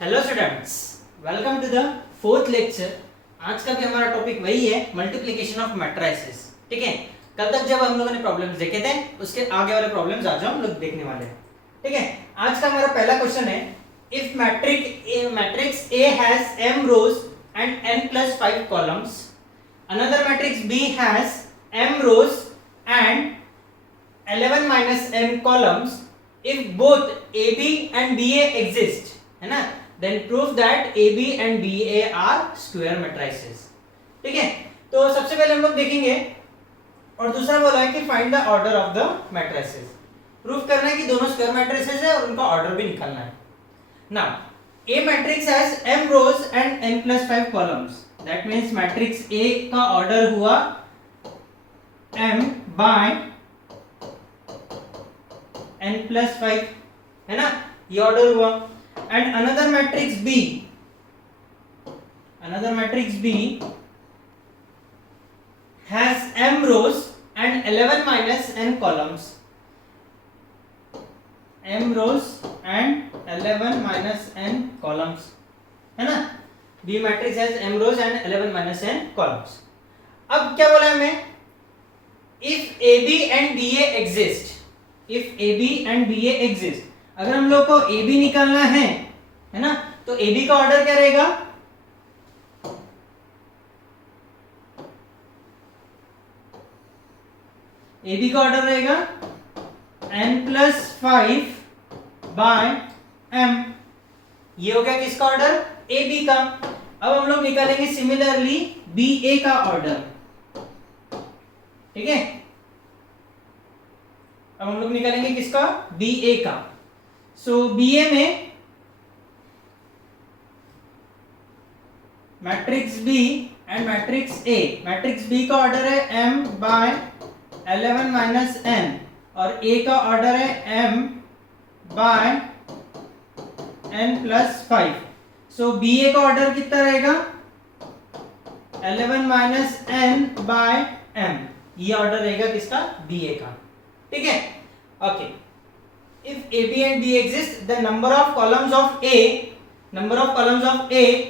Hello students, welcome to the fourth lecture. आज का भी हमारा टॉपिक वही है, मल्टीप्लिकेशन ऑफ मैट्रिसेस। ठीक है, कल तक जब हम लोगों ने प्रॉब्लम्स देखे थे उसके आगे वाले प्रॉब्लम्स आज हम लोग देखने वाले हैं। ठीक है, आज का हमारा पहला क्वेश्चन है, if matrix A has m rows and n plus 5 columns, another matrix b has m rows and 11 minus n columns, if both AB and BA exist, है ना, then prove that AB and BA are square matrices। ठीक है, तो सबसे पहले हम लोग देखेंगे और दूसरा बोला है कि find the order of the matrices. Proof करना है कि दोनों स्क्वायर मैट्रिसेस है और उनका ऑर्डर भी निकालना है। Now A matrix has m rows and n plus 5 columns, that means matrix A का ऑर्डर हुआ m बाय n plus 5, है ना, ये ऑर्डर हुआ। And another matrix B has m rows and 11 minus n columns, m rows and 11 minus n columns, है ना। B matrix has m rows and 11 minus n columns। अब क्या बोला हमें, if AB and BA exist, if AB and BA exist, अगर हम लोग को AB निकालना है ना, तो AB का ऑर्डर क्या रहेगा, AB का ऑर्डर रहेगा n plus 5 बाय m। ये हो गया किसका ऑर्डर, AB का। अब हम लोग निकालेंगे सिमिलरली BA का ऑर्डर। ठीक है, अब हम लोग निकालेंगे किसका, BA का। सो BA में matrix B and matrix A, matrix B का ऑर्डर है m बाय 11 माइनस n और A का ऑर्डर है m by n plus 5। So BA का ऑर्डर कितना रहेगा, 11 माइनस n बाय m, ये ऑर्डर रहेगा किसका, BA का। ठीक है, okay. If AB and B exist, the number of columns of A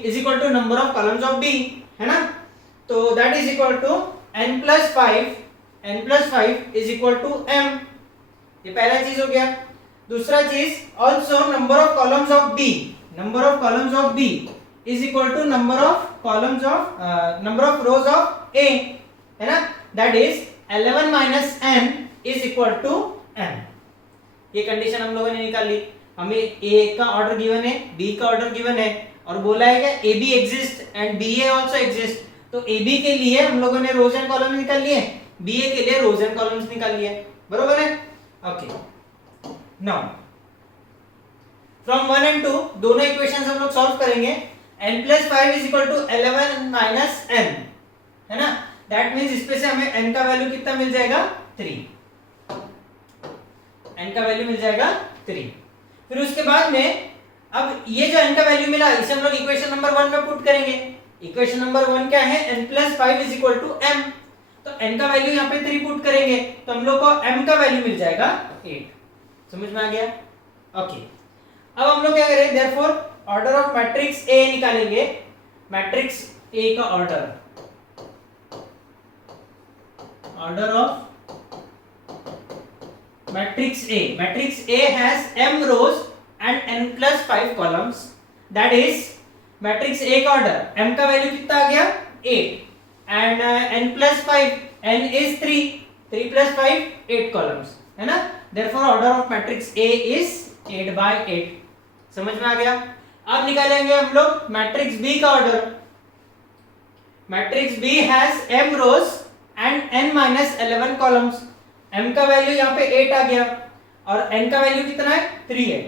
is equal to number of columns of B, है ना। तो that is equal to n plus 5 is equal to m। ये पहला चीज हो गया। दूसरा चीज also number of columns of B is equal to number of rows of A, है ना। That is 11 minus n is equal to m। ये कंडीशन हम लोगों ने निकाल ली। हमें A का ऑर्डर गिवन है, B का ऑर्डर गिवन है और बोला है कि AB exist and BA also exist. तो AB के लिए हम लोगों ने रोज एंड कॉलम निकाल लिए, BA के लिए रोज एंड कॉलम्स निकाल लिए, बरोबर है। ओके, नाउ फ्रॉम 1 एंड 2 दोनों इक्वेशंस हम लोग सॉल्व करेंगे। n plus 5 is equal to 11 minus n, है ना। दैट मींस इस पे से हमें n का वैल्यू कितना मिल जाएगा, 3। n का वैल्यू मिल जाएगा 3। फिर उसके बाद में अब ये जो n का वैल्यू मिला इसे हम लोग इक्वेशन नंबर 1 में पुट करेंगे। इक्वेशन नंबर 1 क्या है, n plus 5 is equal to m। तो n का वैल्यू यहाँ पे 3 पुट करेंगे तो हम लोग को m का वैल्यू मिल जाएगा 8। समझ में आ गया, ओके। अब हम लोग क्या करें, therefore order of matrix A निकालेंगे। मैट्रिक्स A का order of matrix A has m rows and n plus 5 columns, that is matrix A का ऑर्डर, m का वैल्यू कितना आ गया, 8 and n plus 5, n is 3 plus 5 8 columns, है ना। therefore order of matrix A is 8 by 8। समझ में आ गया। अब निकालेंगे हम लोग मैट्रिक्स B का order. Matrix B has m rows and n minus 11 columns। m का वैल्यू यहाँ पे 8 आ गया और n का वैल्यू कितना है, 3 है,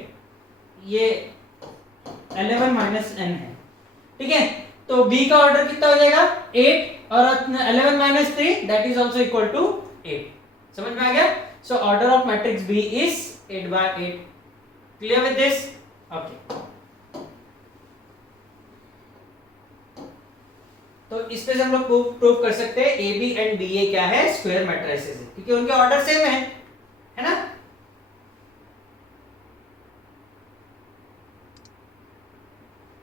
ये 11 माइनस n है। ठीक है, तो b का ऑर्डर कितना हो जाएगा, 8 और 11 minus 3 that is also equal to 8। समझ में आ गया। So order of matrix b is 8 by 8। Clear with this, okay. तो इस पे से हम लोग प्रूव कर सकते हैं AB एंड BA क्या है, स्क्वायर मैट्रिसेस है, क्योंकि उनके ऑर्डर सेम है ना।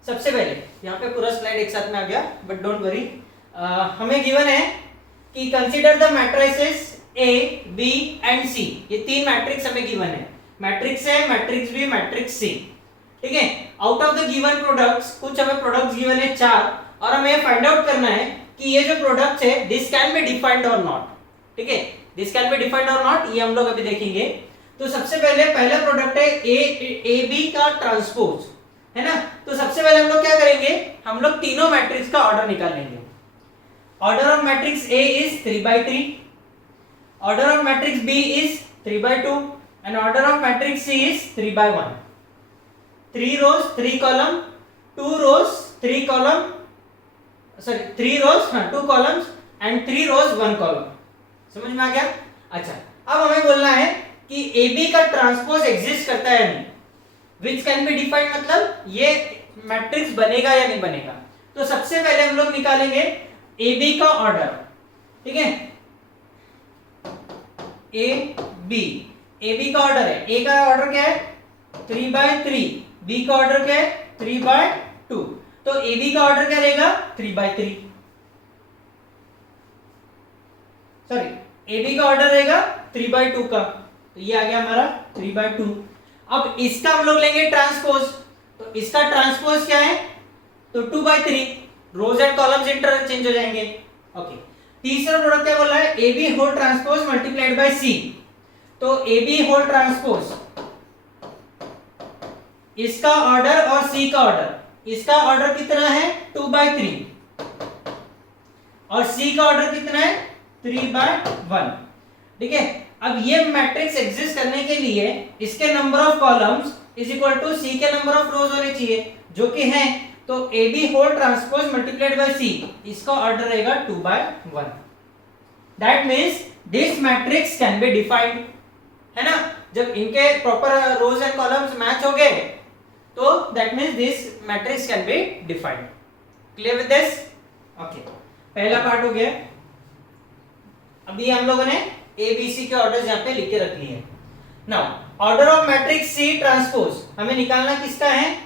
सबसे पहले यहाँ पे पूरा स्लाइड एक साथ में आ गया, बट डोंट वरी, हमें गिवन है कि consider the matrices A, B and C। ये तीन मैट्रिक्स हमें गिवन है, matrix A, matrix B, matrix C। ठीक है, out of the given products, कुछ हमें प्रोडक्ट्स गिवन है 4, और हमें ये फाइंड आउट करना है कि ये जो प्रोडक्ट्स है दिस कैन बी डिफाइंड और नॉट। ठीक है, दिस कैन बी डिफाइंड और नॉट, ये हम लोग अभी देखेंगे। तो सबसे पहले पहला प्रोडक्ट है ए बी का ट्रांसपोज, है ना। तो सबसे पहले हम लोग क्या करेंगे, हम लोग तीनों मैट्रिक्स का ऑर्डर निकाल लेंगे। Order of matrix A is 3/3, order of matrix B is 3/2 and order of matrix C is 3/1। 3 rows 3 column, 2 rows 3 column, sorry 3 rows 2 columns and 3 rows 1 column। समझ में आ गया? अच्छा, अब हमें बोलना है कि AB का ट्रांसपोज एग्जिस्ट करता है नहीं, विच कैन बी डिफाइंड, मतलब ये मैट्रिक्स बनेगा या नहीं बनेगा। तो सबसे पहले हम लोग निकालेंगे AB का ऑर्डर। ठीक है, AB का ऑर्डर है, A का ऑर्डर क्या है 3/3, B का ऑर्डर क्या है 3/2, तो AB का ऑर्डर क्या रहेगा 3/3, सॉरी AB का ऑर्डर रहेगा 3/2 का, तो ये आ गया हमारा 3/2। अब इसका हम लोग लेंगे ट्रांसपोज, तो इसका ट्रांसपोज क्या है, तो 2/3, रोज एंड कॉलम्स इंटरचेंज हो जाएंगे। ओके, तीसरा प्रोडक्ट क्या बोल रहा है, AB whole transpose multiplied by C, तो AB होल ट्रांसपोज, इसका ऑर्डर और C का ऑर्डर, इसका ऑर्डर कितना है 2/3 और C का ऑर्डर कितना है 3/1। ठीक है, अब ये मैट्रिक्स एग्जिस्ट करने के लिए इसके number of columns is equal to C के नंबर ऑफ रोज होने चाहिए, जो कि हैं, तो AB whole transpose multiplied by C, इसका ऑर्डर रहेगा 2/1। That means this matrix can be defined, है ना। जब इनके proper rows and columns match हो गए तो that means this matrix can be defined. Clear with this? Okay, पहला पार्ट हो गया। अभी हम लोगों ने ABC के ऑर्डर्स यहां पे लिख के रख लिए। Now order of matrix C transpose हमें निकालना किसका है,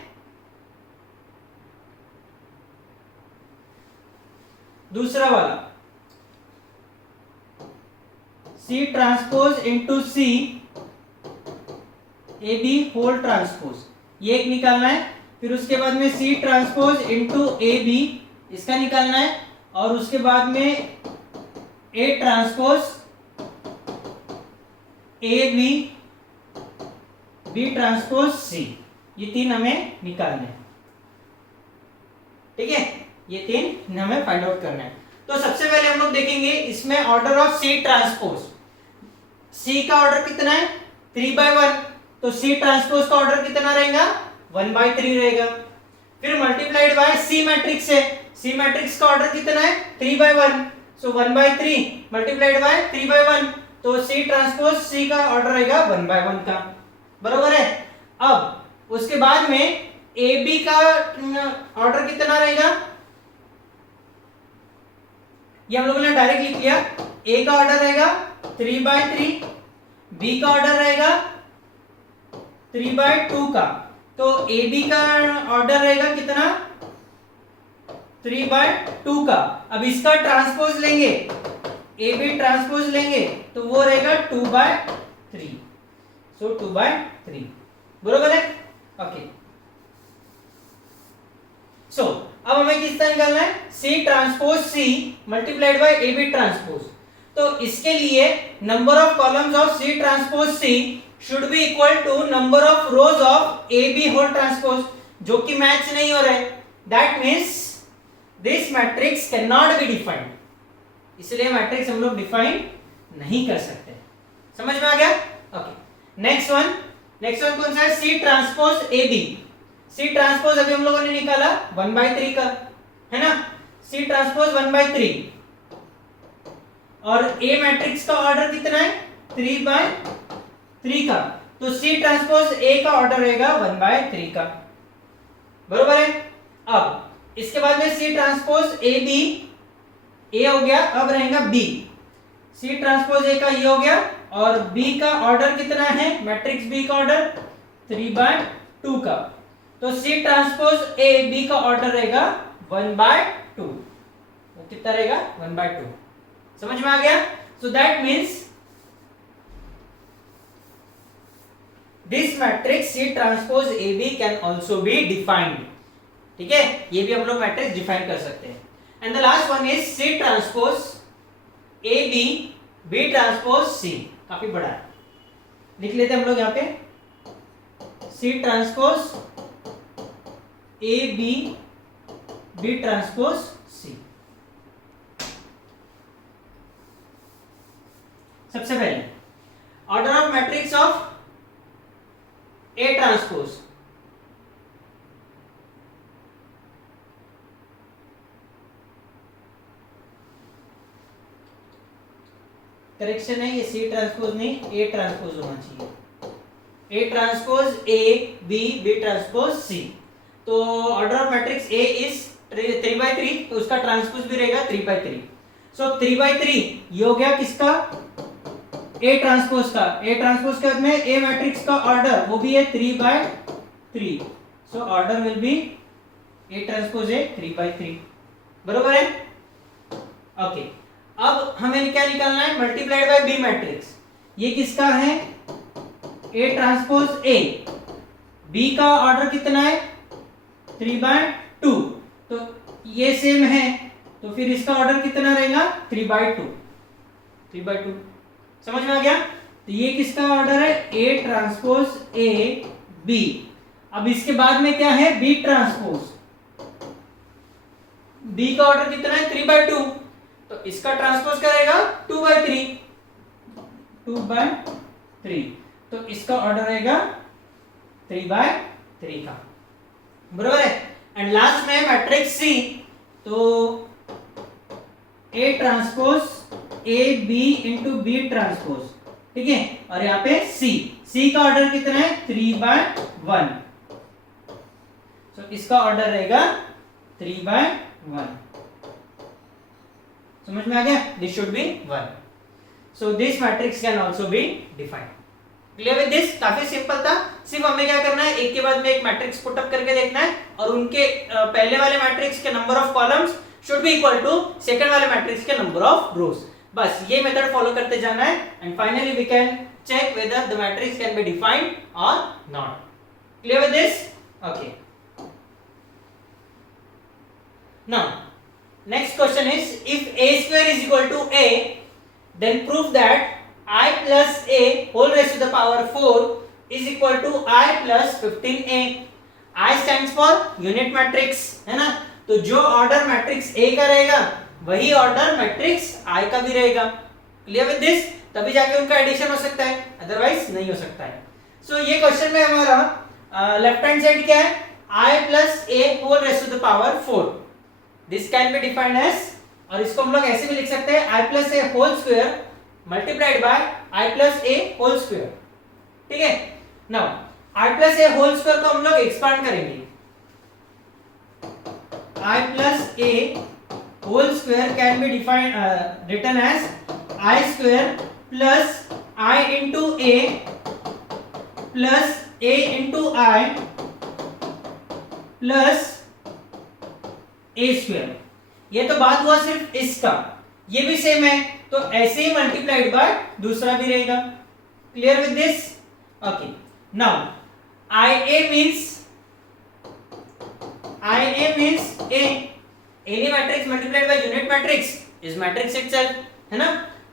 दूसरा वाला, C transpose into C AB whole transpose, ये एक निकालना है। फिर उसके बाद में C ट्रांसपोज इनटू AB, इसका निकालना है। और उसके बाद में A transpose AB, B transpose C, ये तीन हमें निकालने हैं। ठीक है, ये तीन हमें फाइंड आउट करना है। तो सबसे पहले हम लोग देखेंगे इसमें order of C transpose, C का ऑर्डर कितना है 3/1, तो C ट्रांसपोज का ऑर्डर कितना रहेगा 1/3 रहेगा। फिर मल्टीप्लाइड बाय C मैट्रिक्स है, C मैट्रिक्स का ऑर्डर कितना है 3/1, सो 1/3 मल्टीप्लाइड बाय 3/1, तो C ट्रांसपोज C का ऑर्डर रहेगा 1/1 का, बरोबर है। अब उसके बाद में AB का ऑर्डर कितना रहेगा, ये हम लोगों ने डायरेक्ट लिख लिया। A का ऑर्डर रहेगा 3/3, B का ऑर्डर रहेगा 3/2 का, तो AB का ऑर्डर रहेगा कितना 3/2 का। अब इसका ट्रांसपोज लेंगे, AB ट्रांसपोज लेंगे तो वो रहेगा 2/3, सो 2/3, बरोबर है। ओके, सो अब हमें किस तरह निकालना है, C transpose C multiplied by AB transpose, तो इसके लिए number of columns of C transpose C should be equal to number of rows of AB whole transpose, जो कि मैच नहीं हो रहे। That means this matrix cannot be defined, इसलिए matrix हम लोग डिफाइन नहीं कर सकते। समझ में आ गया? ओके, नेक्स्ट वन कौन सा है, C transpose AB। C transpose अभी हम लोगों ने निकाला 1/3 का, है ना, C ट्रांसपोज 1/3, और A मैट्रिक्स का ऑर्डर कितना है 3/3 का, तो C ट्रांसपोज A का ऑर्डर रहेगा 1/3 का, बरोबर है। अब इसके बाद में C ट्रांसपोज AB, A हो गया, अब रहेगा B, C ट्रांसपोज A का ये हो गया, और B का ऑर्डर कितना है, मैट्रिक्स B का ऑर्डर 3/2 का, तो सी ट्रांसपोज ए बी का ऑर्डर रहेगा 1/2, वो कितना रहेगा 1/2। समझ में आ गया? So that means this matrix C transpose A B can also be defined. ठीक है, ये भी हम लोग मैट्रिक्स डिफाइन कर सकते हैं। And the last one is C transpose A B B transpose C. काफी बड़ा है, लिख लेते हैं हम लोग यहाँ पे C transpose A B B transpose C. सबसे पहले order of matrix of A transpose, correction है ये सी ट्रांसपोज नहीं ए ट्रांसपोज होना चाहिए। A transpose A B B transpose C. तो order of matrix A is 3/3, तो उसका ट्रांसपोज भी रहेगा 3/3। सो 3/3 ये हो गया किसका? ए ट्रांसपोज का। ए ट्रांसपोज के बाद में ए मैट्रिक्स का ऑर्डर वो भी है 3/3। So order will be A transpose है 3/3। बरोबर है? ओके, अब हमें क्या निकालना है? Multiplied by B matrix. ये किसका है? A transpose A. बी का ऑर्डर कितना है? 3/2। तो ये सेम है, तो फिर इसका ऑर्डर कितना रहेगा? 3/2। समझ में आ गया? तो ये किसका ऑर्डर है? A transpose A B. अब इसके बाद में क्या है? B transpose. बी का ऑर्डर कितना है? 3/2। तो इसका ट्रांसपोज क्या रहेगा? 2/3। तो इसका ऑर्डर रहेगा 3/3 का। बरोबर है? एंड लास्ट में मैट्रिक्स सी, तो A transpose A B into B transpose. ठीक है, और यहाँ पे सी का ऑर्डर कितना है? 3/1। तो इसका ऑर्डर रहेगा 3/1। समझ में आ गया? This should be 1। So this matrix can also be defined. Clear with this? काफी सिंपल था। सिर्फ हमें क्या करना है, एक के बाद में एक मैट्रिक्स पुट अप करके देखना है, और उनके पहले वाले मैट्रिक्स के number of columns should be equal to second वाले मैट्रिक्स के नंबर ऑफ रोज। बस ये मेथड फॉलो करते जाना है, and finally we can check whether the matrix can be defined और not. Clear with this? Okay, now next question is, if a square is equal to a, then prove that I plus a whole raised to the power 4 is equal to I plus 15a. I stands for unit matrix, है ना? तो जो order matrix A का रहेगा वही order matrix I का भी रहेगा। Clear with this? तभी जाके उनका एडिशन हो सकता है, अदरवाइज नहीं हो सकता है। सो ये क्वेश्चन में हमारा लेफ्ट हैंड साइड क्या है? I plus a whole raised to the power 4. This can be defined as, और इसको हम लोग ऐसे भी लिख सकते हैं, I plus a whole square multiplied by I plus a whole square। ठीक है, now I plus a whole square को हम लोग एक्सपांड करेंगे। I plus a whole square can be defined written as I square plus I into a plus a into I plus a square. ये तो बात हुआ सिर्फ इसका, ये भी सेम है, तो ऐसे ही मल्टीप्लाइड बाय दूसरा भी रहेगा। Clear with this? Okay, now IA means A। Any matrix multiplied by unit matrix is matrix itself, है ना?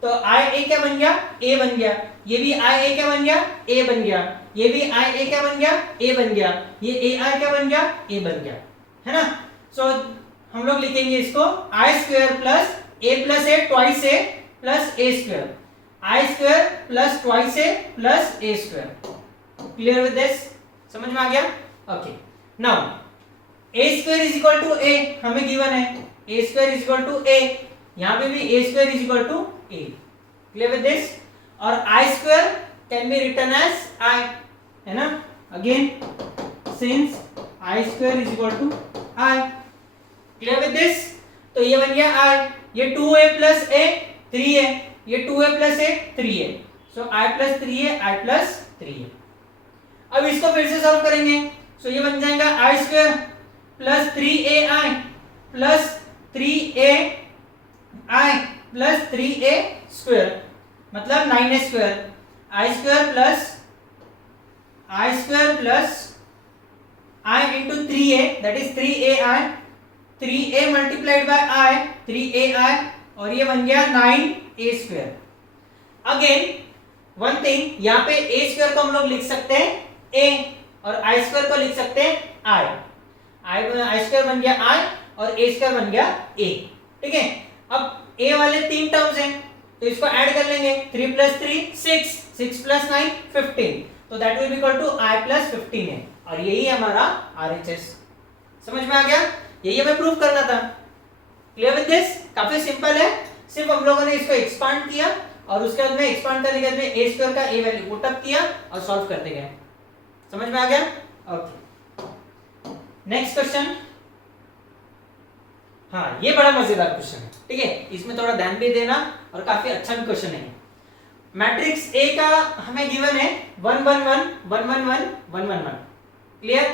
तो IA क्या बन गया? A बन गया। ये भी IA क्या बन गया? A बन गया। ये भी IA क्या बन गया? A बन गया। ये AI क्या बन गया? A बन गया, है ना? सो हम लोग लिखेंगे इसको I square plus A plus A twice A plus A square. I square plus twice A plus A square. Clear with this? समझ में आ गया? Okay, now A square is equal to A हमें गिवन है, A square is equal to A, यहां पे भी A square is equal to A। Clear with this? और I square can be written as I, है ना? Again since I square is equal to I। Clear with this? तो ये बन गया I, ये 2a प्लस a 3a, ये 2a plus a 3a, so I plus 3a I plus 3a। अब इसको फिर से सॉल्व करेंगे, सो ये बन जाएगा square plus 3ai plus 3ai plus 3a square मतलब 9a square, I square plus I into 3a that is 3ai, 3a multiplied by I 3ai और ये बन गया 9a square. Again one thing, यहाँ पे a स्क्वायर को हम लोग लिख सकते हैं a और I स्क्वायर को लिख सकते हैं I स्क्वायर बन गया I और a स्क्वायर बन गया a। ठीक है, अब a वाले तीन टर्म्स हैं तो इसको ऐड कर लेंगे, 3 plus 3 6, 6 plus 9 15, तो that will be equal to I plus 15 है और यही हमारा RHS। समझ में आ गया, यही हमें प्रूव करना था। Clear with this? काफी सिंपल है, सिर्फ हम लोगों ने इसको एक्सपांड किया और उसके बाद में एक्सपांड करने के बाद में a स्क्वायर का a वैल्यू पुट अप किया और सॉल्व करते गए। समझ में आ गया? Okay, next question. हाँ, ये बड़ा मजेदार क्वेश्चन है, ठीक है, इसमें थोड़ा ध्यान भी देना और काफी अच्छा भी क्वेश्चन है। मैट्रिक्स A का हमें गिवन है 1 1 1 1 1 1 1 1 1, clear,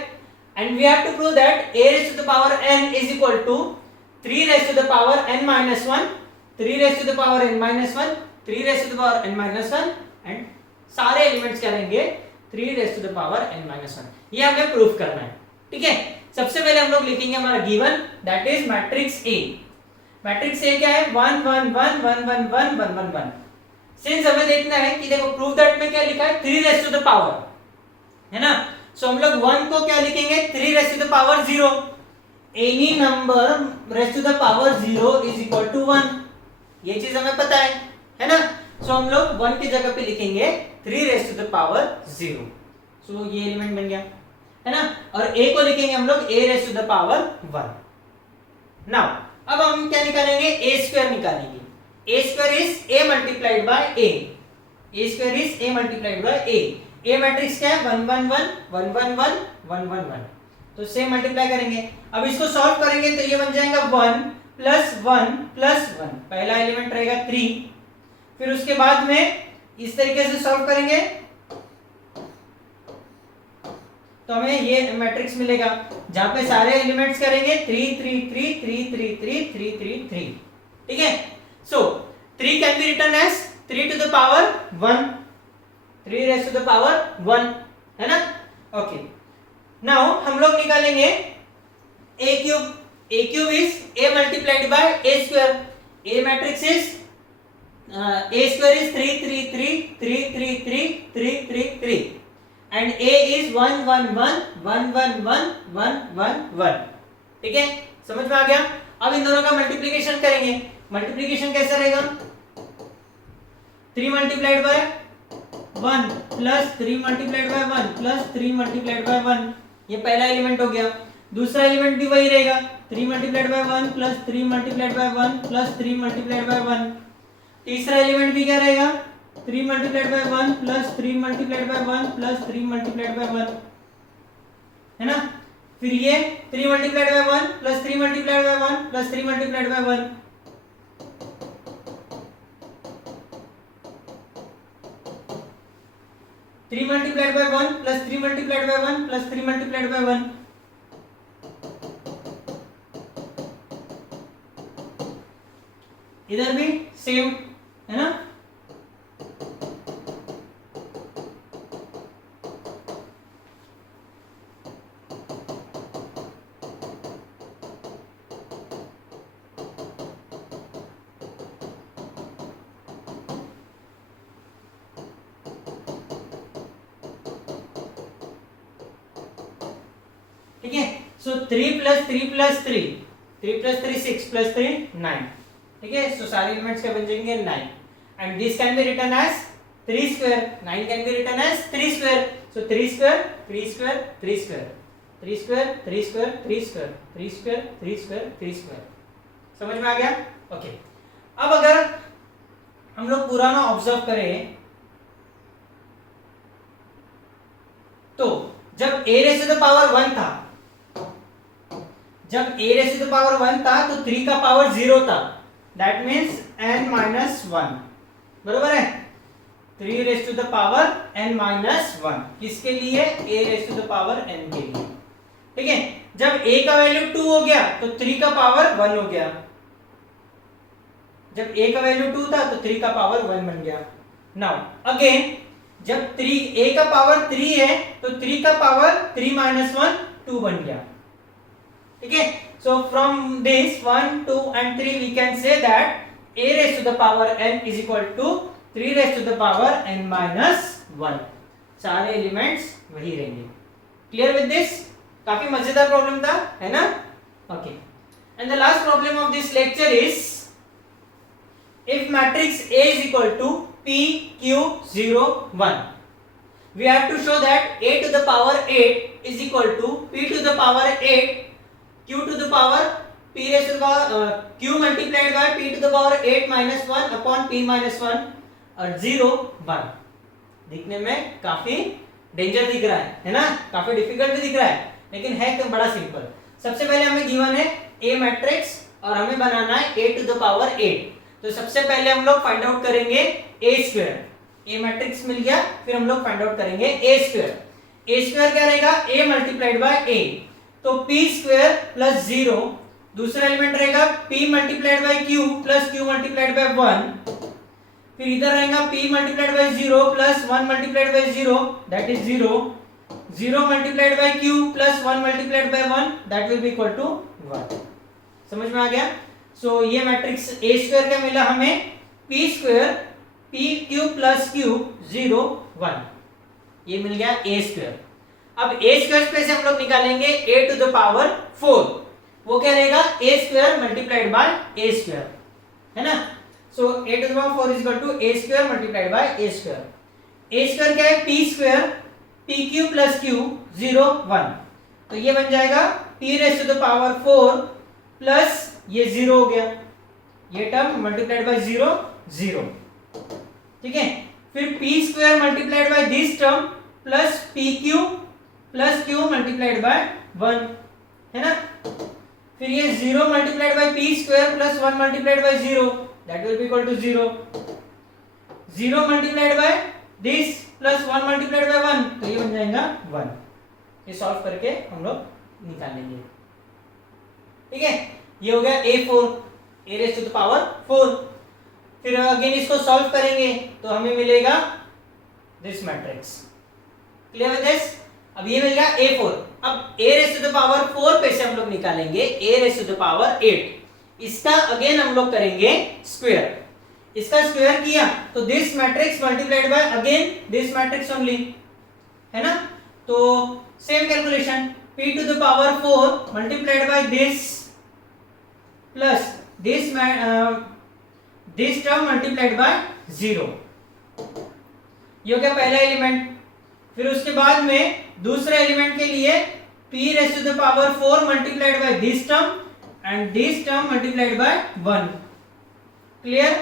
and we have to prove that a raised to the power n is equal to 3 raised to the power n minus 1, 3 raised to the power n minus 1, 3 raised to the power n minus 1 and सारे elements क्या रहेंगे 3 raised to the power n minus 1। ये हमें proof करना है, ठीक है। सबसे पहले हम लोग लिखेंगे हमारा given that is matrix A। Matrix A क्या है 1 1 1 1 1 1 1 1 1। सिंस हमें देखना है कि देखो प्रूव दैट में क्या लिखा है 3 raised to the power, है ना, सो हम लोग 1 को क्या लिखेंगे 3 raised to the power 0, any number raised to the power 0 is equal to 1, ये चीज हमें पता है ना, सो हम लोग 1 की जगह पे लिखेंगे 3 raised to the power 0, सो ये एलिमेंट बन गया, है ना, और a को लिखेंगे हम लोग a raised to the power 1। Now अब हम क्या निकालेंगे a स्क्वायर निकालेंगे, a square is a multiplied by a square is a multiplied by a matrix क्या है 1 1 1 1 1 1 1 1 1, तो सेम मल्टीप्लाई करेंगे। अब इसको सॉल्व करेंगे तो ये बन जाएगा 1 प्लस 1 प्लस 1, पहला एलिमेंट रहेगा 3, फिर उसके बाद में इस तरीके से सॉल्व करेंगे तो हमें ये मैट्रिक्स मिलेगा जहां पे सारे एलिमेंट्स करेंगे 3 3 3 3 3 3 3 3 3, ठीक है। So 3 can be written as 3 to the power 1, 3 raise to the power 1, है ना। ओके, नाउ हम लोग निकालेंगे a cube is a multiplied by a square, a matrix is a square is 3 3 3 3 3 3 3 3 3 and a is 1 1 1 1 1 1 1 1 1, ठीक है, समझ में आ गया। अब इन दोनों का मल्टीप्लिकेशन करेंगे, मल्टीप्लिकेशन कैसे रहेगा 3 multiplied by 1 plus 3 multiplied by 1 plus 3 multiplied by 1, ये पहला एलिमेंट हो गया। दूसरा एलिमेंट भी वही रहेगा 3 multiplied by 1 plus 3 multiplied by 1 plus 3 multiplied by 1। तीसरा एलिमेंट भी क्या रहेगा 3 multiplied by 1 plus 3 multiplied by 1 plus 3 multiplied by 1, है ना। फिर ये 3 multiplied by 1 plus 3 multiplied by 1 plus 3 multiplied by 1, 3 multiplied by 1 plus 3 multiplied by 1 plus 3 multiplied by 1। इधर भी सेम, है ना। ठीक है, so 3 plus 3 plus 3 3 plus 3 6 plus 3 9, ठीक है। सो सारे एलिमेंट्स क्या बन जाएंगे 9 and this can be written as 3 square, 9 can be written as 3 square, so 3 square 3 square 3 square 3 square 3 square 3 square 3 square 3 square 3 square, समझ में आ गया। ओके, अब अगर हम लोग पुराना ऑब्जर्व करें तो जब a raise to the power 1 था, जब a raise to the power 1 था तो 3 का पावर 0 था, दैट मीन्स n माइनस 1, बरोबर है। 3 raise to the power n minus 1 किसके लिए a raise to the power n के लिए, ठीक है। जब a का वैल्यू 2 हो गया तो 3 का पावर 1 हो गया। जब a का वैल्यू 2 था तो 3 का पावर 1 बन गया। नाउ अगेन जब 3 a का पावर 3 है तो 3 का पावर 3 माइनस 1 2 बन गया। ठीक है, so from this 1 2 and 3 we can say that a raised to the power n is equal to 3 raised to the power n minus 1। सारे एलिमेंट्स वही रहेंगे। Clear with this? काफी मजेदार प्रॉब्लम था, है ना? Okay, and the last problem of this lecture is if matrix A is equal to P Q 0 1, we have to show that A to the power 8 is equal to P to the power 8 Q to the power P raised to the power Q multiplied by P to the power 8 minus 1 upon P minus 1 और 0 1। दिखने में काफी danger दिख रहा है ना? काफी difficult भी दिख रहा है, लेकिन है तो बड़ा सिंपल। सबसे पहले हमें गिवन है A मैट्रिक्स और हमें बनाना है A टू द पावर 8। तो सबसे पहले हम लोग फाइंड आउट करेंगे a स्क्वायर। a मैट्रिक्स मिल गया, फिर हम लोग फाइंड आउट करेंगे a स्क्वायर। a स्क्वायर क्या रहेगा? a मल्टीप्लाइड बाय a, तो p स्क्वायर प्लस 0। दूसरा एलिमेंट रहेगा p multiplied by q plus q multiplied by 1। फिर इधर रहेगा p multiplied by 0 plus 1 multiplied by 0 that is 0। 0 multiplied bye q plus 1 multiplied by 1 that will be equal to 1। समझ में आ गया? सो ये मैट्रिक्स a स्क्वायर क्या मिला हमें? p square p q plus q 0 1, ये मिल गया a स्क्वायर। अब a स्क्वायर पे से हम लोग निकालेंगे a टू द पावर 4, वो क्या रहेगा? a square multiplied by a square, है ना? So a to the power 4 is equal to a square multiplied by a square. a square क्या है? p square p q plus q 0 1, तो ये बन जाएगा p raise to the power 4 plus ये 0 हो गया, ये टर्म मल्टीप्लाइड बाय 0 0। ठीक है, फिर p square multiplied by this term plus pq plus q multiplied by 1, है ना? फिर ये 0 multiplied by p square plus 1 multiplied by 0 that will be equal to 0। 0 multiplied by this plus 1 multiplied by 1, तो ये बन जाएगा 1। ये सॉल्व करके हम लोग निकाल लेंगे। ठीक है, ये हो गया a4, a raise to the power 4। फिर अगेन इसको सॉल्व करेंगे तो हमें मिलेगा this matrix. Clear with this? अब ये मिल गया a4। अब a raise to the power 4 पे से हम लोग निकालेंगे a raise to the power 8। इसका अगेन हम लोग करेंगे स्क्वायर। इसका स्क्वायर किया तो this matrix multiplied by again this matrix only, है ना? तो same calculation, p to the power 4 multiplied by this plus this term multiplied by 0। ये हो गया पहला एलिमेंट। फिर उसके बाद में दूसरे एलिमेंट के लिए p raise to the power 4 multiplied by this term and this term multiplied by 1। Clear?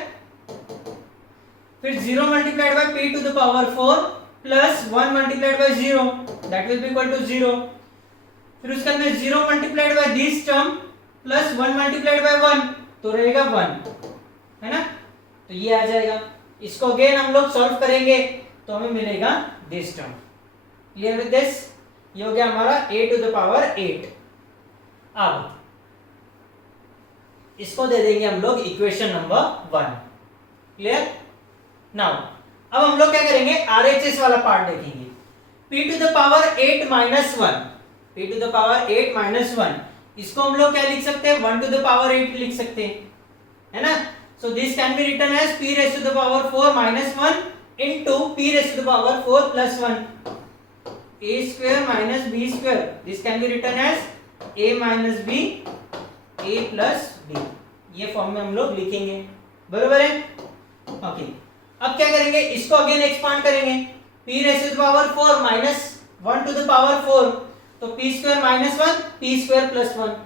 फिर 0 multiplied by p to the power 4 plus 1 multiplied by 0 that will be equal to 0। फिर उसके अंदर 0 multiplied by this term plus 1 multiplied by 1, तो रहेगा 1, है ना? तो ये आ जाएगा। इसको अगेन हम लोग सॉल्व करेंगे तो हमें मिलेगा this term. Clear with this? ये हो गया हमारा a टू द पावर 8। अब इसको दे देंगे हम लोग इक्वेशन नंबर 1। क्लियर? नाउ अब हम लोग क्या करेंगे? RHS वाला पार्ट देखेंगे। p to the power 8 minus 1, p to the power 8 minus 1, इसको हम लोग क्या लिख सकते हैं? 1 टू द पावर 8 लिख सकते हैं, है ना? So this can be written as p raise to the power 4 minus 1 into p raise to the power 4 plus 1। a square minus b square, this can be written as a minus b a plus b। ये form में हम लोग लिखेंगे, बरोबर है? Okay, अब क्या करेंगे? इसको अगेन एक्सपांड करेंगे। p raise to the power 4 minus 1 to the power 4, तो p square minus 1 p square plus 1,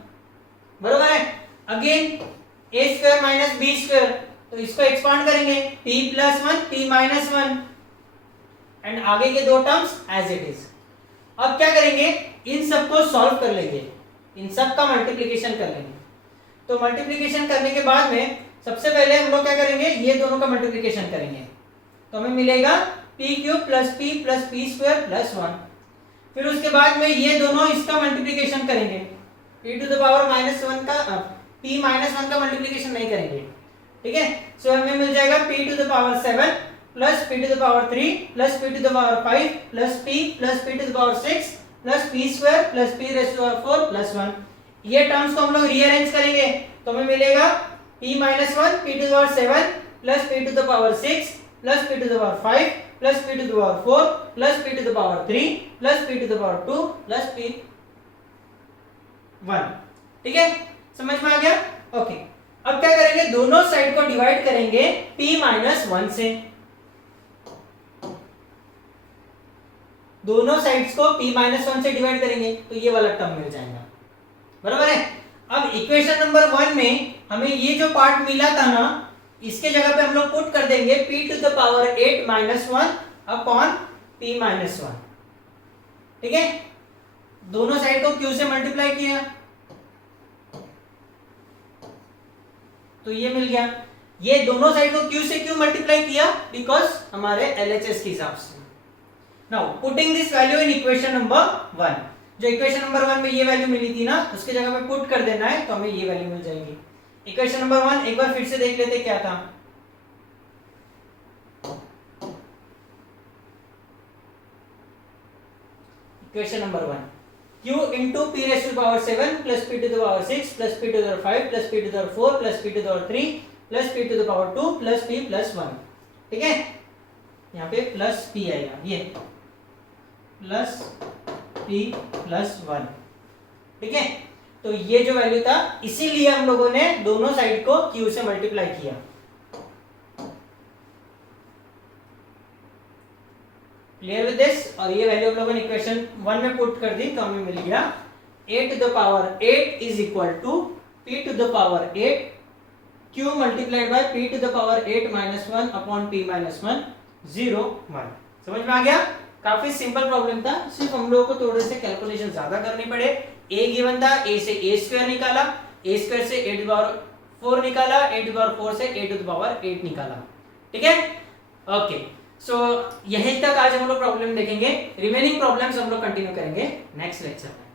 बरोबर है? Again a square minus b square, तो इसको एक्सपांड करेंगे p plus 1 p minus 1 and आगे के दो टर्म्स एज इट इज। अब क्या करेंगे? इन सबको सॉल्व कर लेंगे, इन सब का मल्टीप्लिकेशन कर लेंगे। तो मल्टीप्लिकेशन करने के बाद में सबसे पहले हम लोग क्या करेंगे? ये दोनों का मल्टीप्लिकेशन करेंगे, तो हमें मिलेगा p cube plus p square plus 1। फिर उसके बाद में ये दोनों इसका मल्टीप्लिकेशन करेंगे, p टू द पावर -1 का p -1 का मल्टीप्लिकेशन नहीं करेंगे, ठीक है। सो हमें मिल जाएगा p to the power 7 plus p to the power 3 plus p to the power 5 plus p to the power 6 plus p square plus p raise to power 4 plus 1। ये टर्म्स को हम लोग रीअरेंज करेंगे तो हमें मिलेगा p -1 p to the power 7 plus p to the power 6 plus p to the power 5 plus p to the power 4 plus p to the power 3 plus p to the power 2 plus p 1, ठीक है। समझ में आ गया? Okay. अब क्या करेंगे, दोनों साइड को डिवाइड करेंगे p -1 से। दोनों साइड्स को p -1 से डिवाइड करेंगे तो ये वाला टर्म मिल जाएगा, बराबर है। अब इक्वेशन नंबर 1 में हमें ये जो पार्ट मिला था ना, इसके जगह पे हम लोग पुट कर देंगे p to the power 8 -1 upon p -1, ठीक है। दोनों साइड को q से मल्टीप्लाई किया तो ये मिल गया। ये दोनों साइड को q से क्यों मल्टीप्लाई किया, बिकॉज हमारे LHS के हिसाब से। Now putting this value in equation number 1, जो इक्वेशन नंबर 1 में ये वैल्यू मिली थी ना, उसके जगह पे पुट कर देना है तो हमें ये वैल्यू मिल जाएगी। इक्वेशन नंबर 1 एक बार फिर से देख लेते क्या था। Equation number 1 q into p raised to the power 7 plus p to the power 6 plus p to the power 5 plus p to the power 4 plus p to the power 3 plus p to the power 2 plus p plus 1, ठीक है। यहाँ पे plus p आएगा, ये plus p plus 1, ठीक है। तो ये जो वैल्यू था, इसीलिए हम लोगों ने दोनों साइड को q से मल्टीप्लाई किया। Clear with this. और ये वैल्यू हम लोगों ने इक्वेशन 1 में पुट कर दी तो हमें मिल गया a to the power 8 is equal to p to the power 8 q multiplied by p to the power 8 -1 upon p -1 0 1। समझ में आ गया? काफी सिंपल प्रॉब्लम था, सिर्फ हम लोगों को थोड़े से कैलकुलेशन ज्यादा करनी पड़े। a गिवन था, a से a स्क्वायर निकाला, a स्क्वायर से a टू द पावर 4 निकाला, a टू द पावर 4 से a टू द पावर 8 निकाला, ठीक है। ओके, सो यहीं तक आज हम लोग प्रॉब्लम देखेंगे। रिमेनिंग प्रॉब्लम्स हम लोग कंटिन्यू करेंगे नेक्स्ट लेक्चर में।